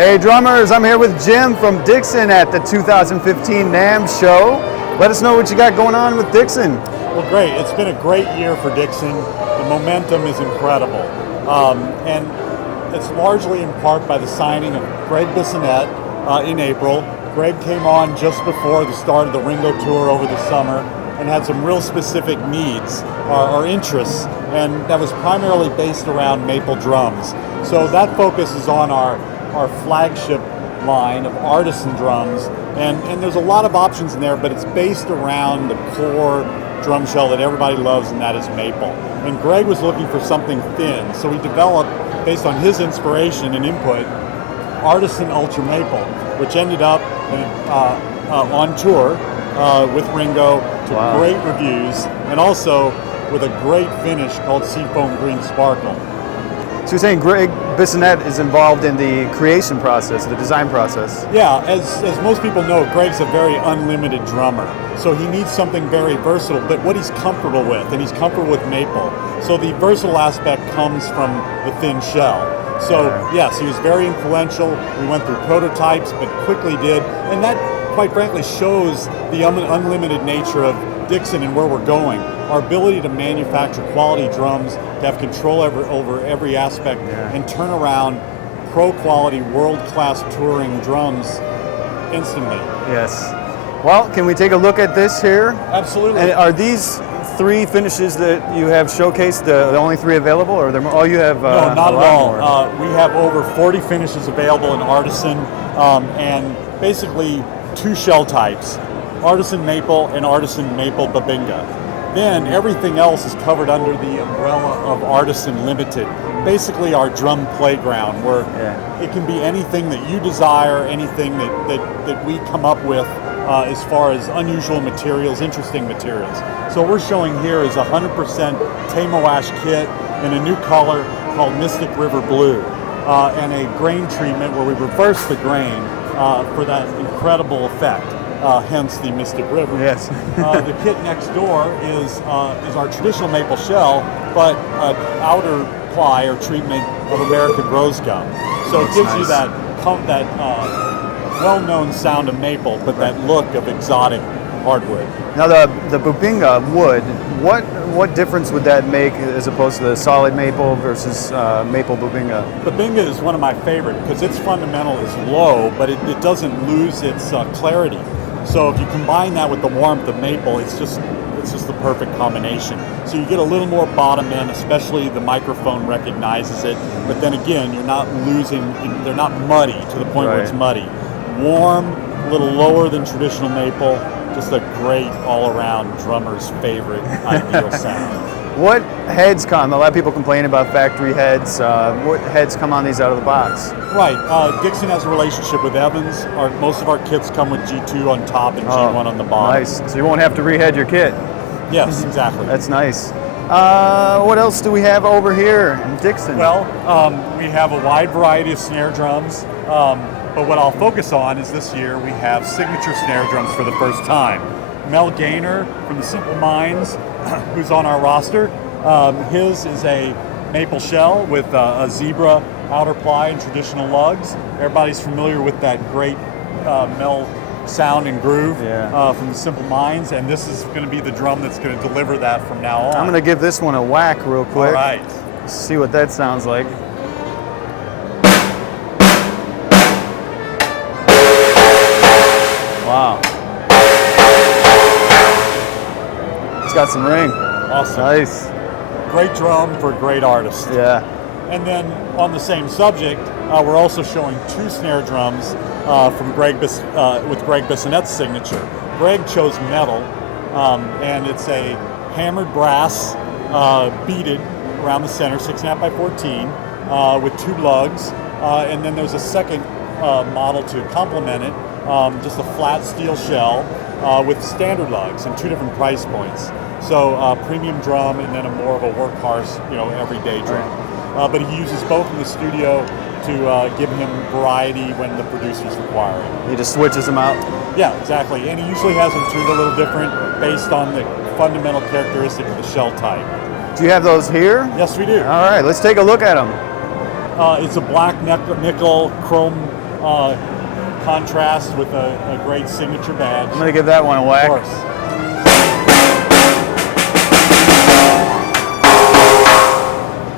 Hey drummers, I'm here with Jim from Dixon at the 2015 NAMM show. Let us know what you got going on with Dixon. Well, great. It's been a great year for Dixon. The momentum is incredible. And it's largely in part by the signing of Greg Bissonette in April. Greg came on just before the start of the Ringo tour over the summer and had some real specific needs or interests, and that was primarily based around maple drums. So that focus is on our flagship line of Artisan drums, and there's a lot of options in there, but it's based around the core drum shell that everybody loves, and that is maple. And Greg was looking for something thin, so we developed, based on his inspiration and input, Artisan Ultra Maple, which ended up on tour with Ringo to great reviews, and also with a great finish called Seafoam Green Sparkle. So you're saying Greg Bissonette is involved in the creation process, the design process? Yeah, as most people know, Greg's a very unlimited drummer. So he needs something very versatile, but what he's comfortable with, and he's comfortable with maple. So the versatile aspect comes from the thin shell. So yes, he was very influential. We went through prototypes, but quickly did, and that quite frankly shows the unlimited nature of Dixon and where we're going. Our ability to manufacture quality drums, to have control over every aspect, and turn around pro-quality, world-class touring drums instantly. Yes. Well, can we take a look at this here? Absolutely. And are these three finishes that you have showcased the only three available, or are there more? Oh, you have no, not at all. More. We have over 40 finishes available in Artisan, and basically two shell types, Artisan Maple and Artisan Maple Babinga. Then everything else is covered under the umbrella of Artisan Limited, basically our drum playground, where it can be anything that you desire, anything that we come up with as far as unusual materials, interesting materials. So what we're showing here is 100% Tamo Ash kit in a new color called Mystic River Blue, and a grain treatment where we reverse the grain for that incredible effect. Hence the Mystic River. Yes. The kit next door is our traditional maple shell, but an outer ply or treatment of American rose gum. So it gives you that well-known sound of maple, but that look of exotic hardwood. Now the Babinga wood, what difference would that make as opposed to the solid maple versus maple Babinga? Babinga is one of my favorite because its fundamental is low, but it doesn't lose its clarity. So if you combine that with the warmth of maple, it's just the perfect combination. So you get a little more bottom end, especially the microphone recognizes it. But then again, you're not losing, they're not muddy to the point where it's muddy. Warm, a little lower than traditional maple, just a great all-around drummer's favorite ideal sound. What heads come? A lot of people complain about factory heads. What heads come on these out of the box? Right. Dixon has a relationship with Evans. Most of our kits come with G2 on top and G1 on the bottom. Nice. So you won't have to rehead your kit. Yes, exactly. That's nice. What else do we have over here in Dixon? Well, we have a wide variety of snare drums, but what I'll focus on is this year we have signature snare drums for the first time. Mel Gaynor from the Simple Minds, who's on our roster. His is a maple shell with a zebra outer ply and traditional lugs. Everybody's familiar with that great Mel sound and groove from the Simple Minds, and this is going to be the drum that's going to deliver that from now on. I'm going to give this one a whack real quick. All right. See what that sounds like. Wow. It's got some ring. Awesome. Nice. Great drum for a great artist. Yeah. And then on the same subject, we're also showing two snare drums from with Greg Bissonette's signature. Greg chose metal, and it's a hammered brass beaded around the center, 6.5 by 14, with two lugs. And then there's a second model to complement it, just a flat steel shell with standard lugs and two different price points. So premium drum and then a more of a workhorse, everyday drum. But he uses both in the studio to give him variety when the producers require it. He just switches them out? Yeah, exactly. And he usually has them tuned a little different based on the fundamental characteristic of the shell type. Do you have those here? Yes, we do. All right, let's take a look at them. It's a black nickel chrome contrast with a great signature badge. I'm gonna give that one a whack. Of course.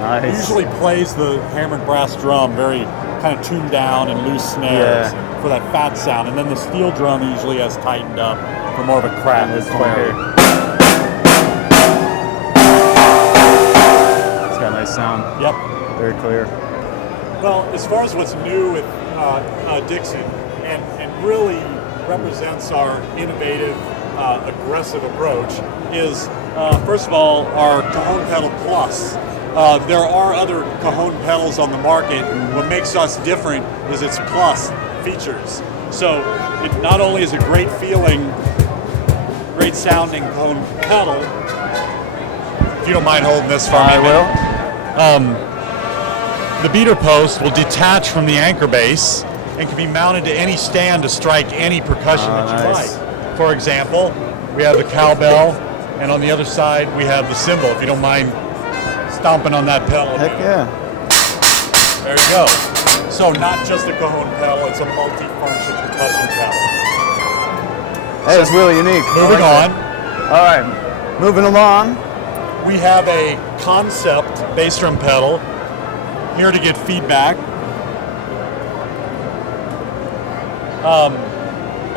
Nice. Usually plays the hammered brass drum very kind of tuned down and loose snares for that fat sound, and then the steel drum usually has tightened up for more of a crack. This one here. It's got a nice sound. Yep. Very clear. Well, as far as what's new with Dixon, and really represents our innovative, aggressive approach, is first of all our Cajon pedal plus. There are other Cajon pedals on the market. What makes us different is its plus features. So it not only is a great feeling, great sounding Cajon pedal. If you don't mind holding this for me. I will. The beater post will detach from the anchor base and can be mounted to any stand to strike any percussion that you nice. like. For example, we have the cowbell, and on the other side we have the cymbal. If you don't mind stomping on that pedal. Heck yeah. There you go. So not just a Cajon pedal, it's a multi-function percussion pedal. That is really unique. Moving on, All right, moving along. we have a concept bass drum pedal here to get feedback.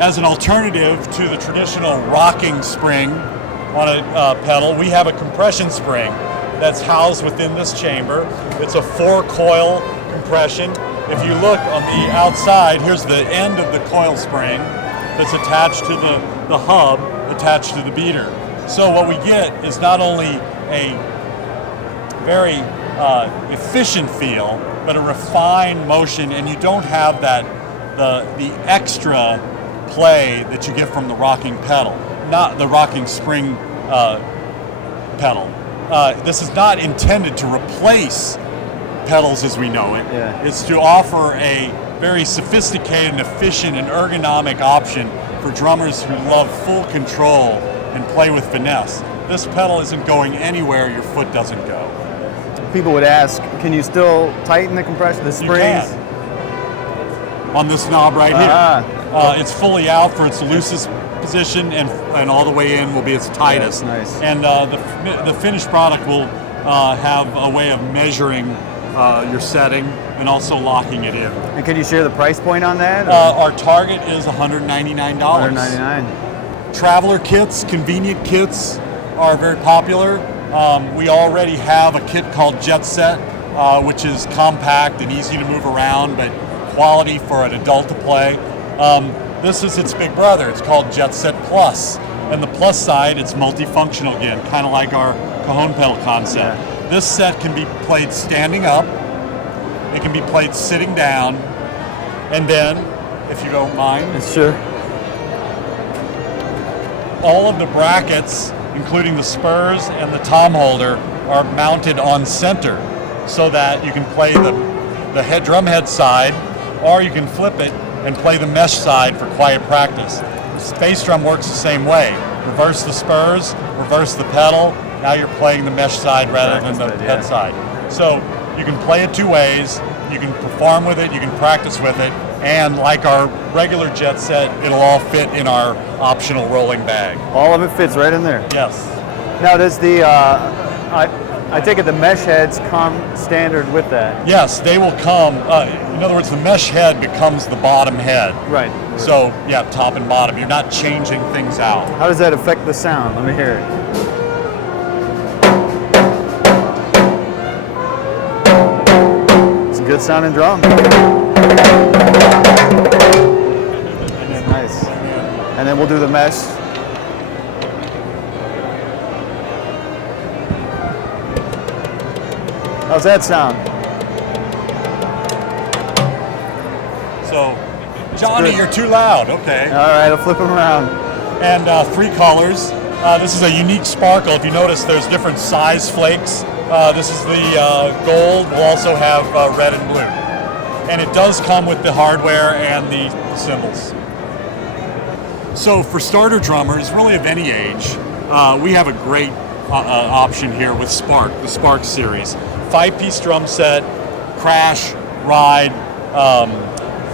As an alternative to the traditional rocking spring on a pedal, we have a compression spring that's housed within this chamber. It's a 4-coil compression. If you look on the outside, here's the end of the coil spring that's attached to the hub attached to the beater. So what we get is not only a very efficient feel, but a refined motion, and you don't have that the extra play that you get from the rocking pedal, not the rocking spring pedal. This is not intended to replace pedals as we know it. Yeah. It's to offer a very sophisticated and efficient and ergonomic option for drummers who love full control and play with finesse. This pedal isn't going anywhere your foot doesn't go. People would ask, can you still tighten the compression, the springs? You can. On this knob right here. It's fully out for its loosest position, and all the way in will be its tightest. Nice. And the finished product will have a way of measuring your setting and also locking it in. And can you share the price point on that? Our target is $199. $199. Traveler kits, convenient kits are very popular. We already have a kit called Jet Set, which is compact and easy to move around, but quality for an adult to play. This is its big brother. It's called Jet Set Plus. And the plus side, it's multifunctional again, kind of like our Cajon pedal concept. Yeah. This set can be played standing up. It can be played sitting down. And then, if you don't mind, Sure. all of the brackets, including the spurs and the tom holder, are mounted on center so that you can play the drum head side, or you can flip it and play the mesh side for quiet practice. Bass drum works the same way. Reverse the spurs, reverse the pedal, now you're playing the mesh side rather than the head side. So you can play it two ways, you can perform with it, you can practice with it, and like our regular Jet Set, it'll all fit in our optional rolling bag. All of it fits right in there. Yes. Now, does the, I take it the mesh heads come standard with that? Yes, they will come. In other words, the mesh head becomes the bottom head. Right. So, yeah, top and bottom. You're not changing things out. How does that affect the sound? Let me hear it. It's a good sounding drum. Nice. And then we'll do the mesh. How's that sound? So, Johnny, you're too loud. Okay. All right, I'll flip them around. And 3 colors. This is a unique sparkle. If you notice, there's different size flakes. This is the gold. We'll also have red and blue. And it does come with the hardware and the cymbals. So for starter drummers, really of any age, we have a great option here with Spark, the Spark series. 5-piece drum set, crash, ride,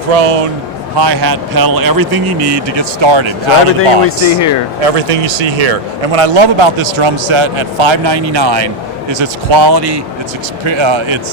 drone, hi-hat, pedal, everything you need to get started. So everything we see here. Everything you see here. And what I love about this drum set at $599 is its quality, its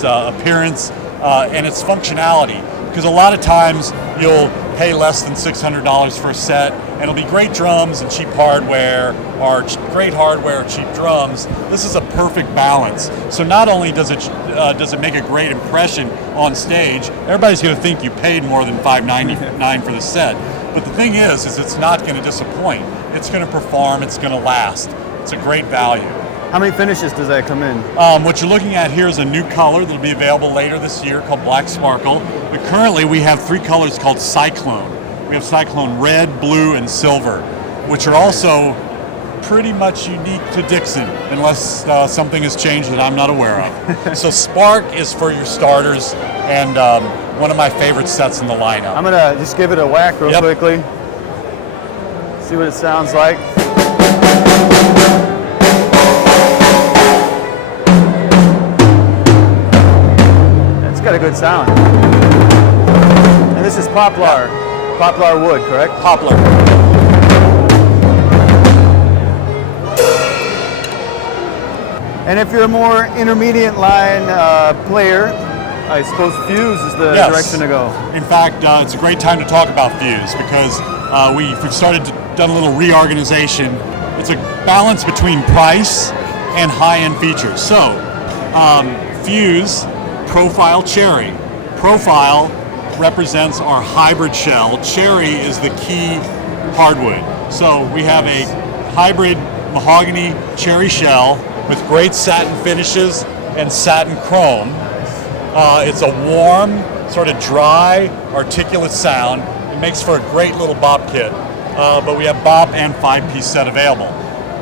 appearance, and its functionality. Because a lot of times you'll pay less than $600 for a set, and it'll be great drums and cheap hardware, or great hardware or cheap drums. This is a perfect balance. So not only does it make a great impression on stage, everybody's going to think you paid more than $599 for the set. But the thing is it's not going to disappoint. It's going to perform. It's going to last. It's a great value. How many finishes does that come in? What you're looking at here is a new color that'll be available later this year called Black Sparkle. But currently we have 3 colors called Cyclone. We have Cyclone Red, Blue, and Silver, which are also pretty much unique to Dixon, unless something has changed that I'm not aware of. So Spark is for your starters, and one of my favorite sets in the lineup. I'm gonna just give it a whack real quickly. See what it sounds like. Got a good sound. And this is poplar. Poplar wood, correct? Poplar. And if you're a more intermediate line player, I suppose Fuse is the direction to go. In fact, it's a great time to talk about Fuse because we've done a little reorganization. It's a balance between price and high-end features. So, Fuse Profile Cherry. Profile represents our hybrid shell. Cherry is the key hardwood. So we have a hybrid mahogany cherry shell with great satin finishes and satin chrome. It's a warm, sort of dry, articulate sound. It makes for a great little bop kit. But we have bop and 5-piece set available.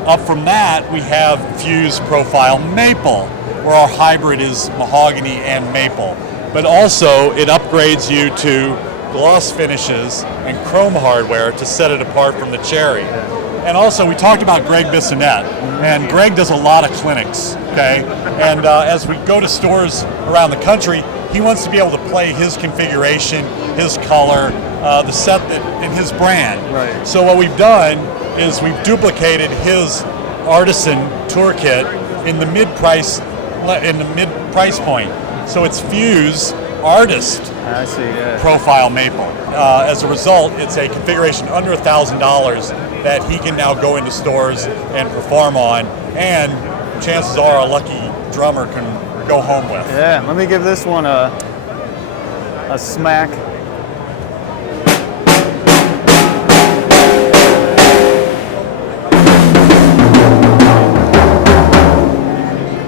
Up from that, we have Fuse Profile Maple, where our hybrid is mahogany and maple. But also, it upgrades you to gloss finishes and chrome hardware to set it apart from the cherry. And also, we talked about Greg Bissonette, and Greg does a lot of clinics, okay? And as we go to stores around the country, he wants to be able to play his configuration, his color, the set in his brand. Right. So what we've done is we've duplicated his Artisan tour kit in the mid-price point. So it's Fuse Artist Profile Maple. As a result, it's a configuration under $1,000 that he can now go into stores and perform on, and chances are a lucky drummer can go home with. Yeah, let me give this one a smack.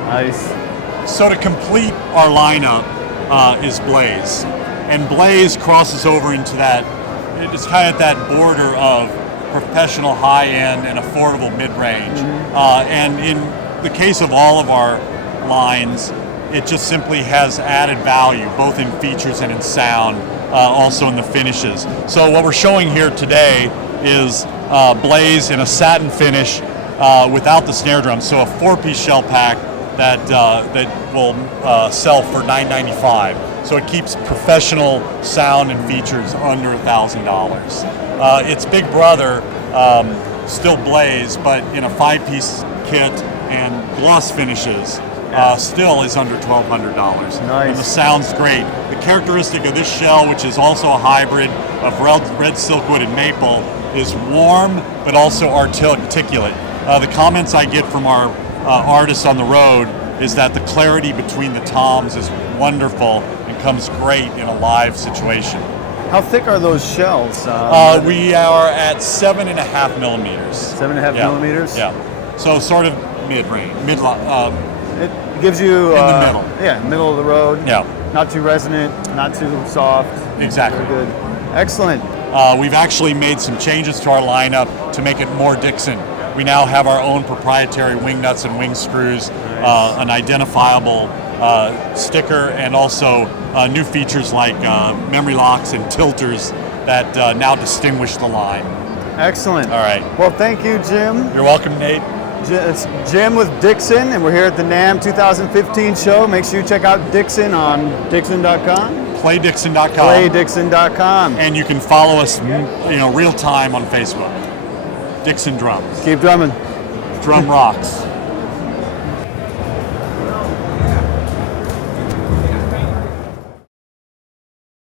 Nice. So to complete our lineup is Blaze. And Blaze crosses over into that, it's kind of that border of professional high-end and affordable mid-range. And in the case of all of our lines, it just simply has added value, both in features and in sound, also in the finishes. So what we're showing here today is Blaze in a satin finish without the snare drum, so a 4-piece shell pack that will sell for $995. So it keeps professional sound and features under $1,000. Its big brother, still Blaze, but in a 5-piece kit and gloss finishes, still is under $1,200. Nice. And the sound's great. The characteristic of this shell, which is also a hybrid of red silkwood and maple, is warm but also articulate. The comments I get from our artists on the road is that the clarity between the toms is wonderful and comes great in a live situation. How thick are those shells? We are at 7.5 millimeters. 7.5 millimeters? Yeah. So sort of mid-range. It gives you in the middle. Yeah, middle of the road. Yeah. Not too resonant, not too soft. Exactly. Very good. Excellent. We've actually made some changes to our lineup to make it more Dixon. We now have our own proprietary wing nuts and wing screws, an identifiable sticker, and also new features like memory locks and tilters that now distinguish the line. Excellent. All right. Well, thank you, Jim. You're welcome, Nate. It's Jim with Dixon, and we're here at the NAMM 2015 show. Make sure you check out Dixon on Dixon.com. playdixon.com. Playdixon.com. And you can follow us, real time on Facebook. Dixon Drums. Keep drumming. Drum rocks.